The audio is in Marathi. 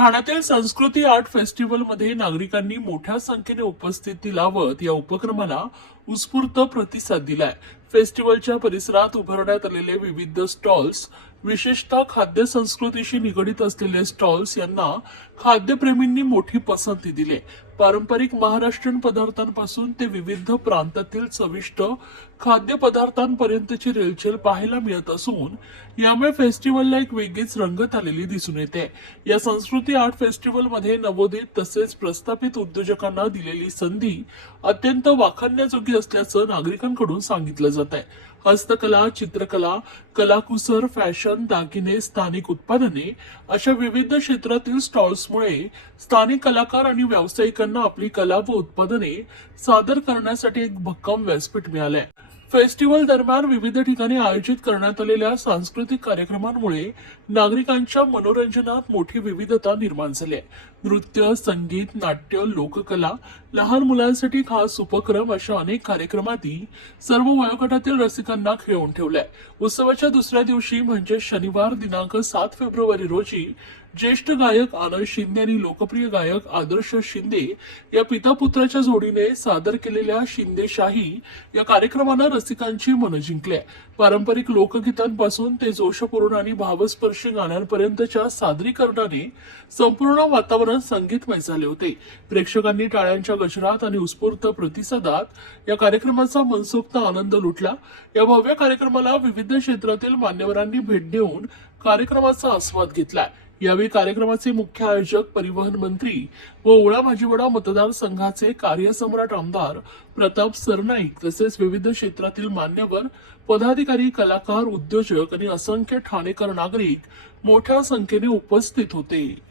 ठाण्यातील संस्कृती आर्ट फेस्टिवलमध्ये नागरिकांनी मोठ्या संख्येने उपस्थिती लावत या उपक्रमाला उत्स्फूर्त प्रतिसाद दिलाय. फेस्टिवलच्या परिसरात उभारण्यात आलेले विविध स्टॉल्स, विशेषतः खाद्य संस्कृतीशी निगडित असलेले स्टॉल्स यांना खाद्यप्रेमींनी मोठी पसंती दिली. पारंपरिक महाराष्ट्रीयन पदार्थांपासून ते विविध प्रांतातील चविष्ट खाद्यपदार्थांपर्यंतची रेलचेल पाहायला मिळत असून यामुळे फेस्टिवलला एक वेगळीच रंगत आलेली दिसून येते. या संस्कृती आर्ट फेस्टिवलमध्ये नवोदित तसेच प्रस्थापित उद्योजकांना दिलेली संधी अत्यंत वाखाणण्याजोगी असल्याचं नागरिकांकडून सांगितलं जात आहे. हस्तकला, चित्रकला, कलाकुसर, फॅशन, दागिने, स्थानिक उत्पादने अशा विविध क्षेत्रातील स्टॉल्समुळे स्थानिक कलाकार आणि व्यावसायिकांना आपली कला व उत्पादने सादर करण्यासाठी एक भक्कम व्यासपीठ मिळालंय. फेस्टिवल दरम्यान विविध ठिकाणी आयोजित करण्यात आलेल्या सांस्कृतिक कार्यक्रमांमुळे नागरिकांच्या मनोरंजनात मोठी विविधता निर्माण झाली आहे. नृत्य, संगीत, नाट्य, लोककला, लहान मुलांसाठी खास उपक्रम अशा अनेक कार्यक्रमांनी सर्व वयोगटातील रसिकांना खिळवून ठेवलंय. उत्सवाच्या दुसऱ्या दिवशी म्हणजे शनिवार दिनांक 7 फेब्रुवारी रोजी ज्येष्ठ गायक आनंद शिंदे आणि लोकप्रिय गायक आदर्श शिंदे या पिता-पुत्राच्या जोडीने सादर केलेल्या शिंदेशाही या कार्यक्रमानं रसिकांची मनं जिंकली. पारंपरिक लोकगीतांपासून ते जोशपूर्ण आणि भावस्पर्शी गाण्यांपर्यंतच्या सादरीकरणाने संपूर्ण वातावरण संगीतमय झाले होते. प्रेक्षकांनी टाळ्यांच्या गजरात आणि उत्स्फूर्त प्रतिसादात या कार्यक्रमाचा मनसोक्त आनंद लुटला. या भव्य कार्यक्रमाला विविध क्षेत्रातील मान्यवरांनी भेट देऊन कार्यक्रमाचा आस्वाद घेतला. यावेळी कार्यक्रमाचे मुख्य आयोजक, परिवहन मंत्री व ओळा माजिवडा मतदारसंघाचे कार्यसम्राट आमदार प्रताप सरनाईक तसेच विविध क्षेत्रातील मान्यवर, पदाधिकारी, कलाकार, उद्योजक आणि असंख्य ठाणेकर नागरिक मोठ्या संख्येने उपस्थित होते.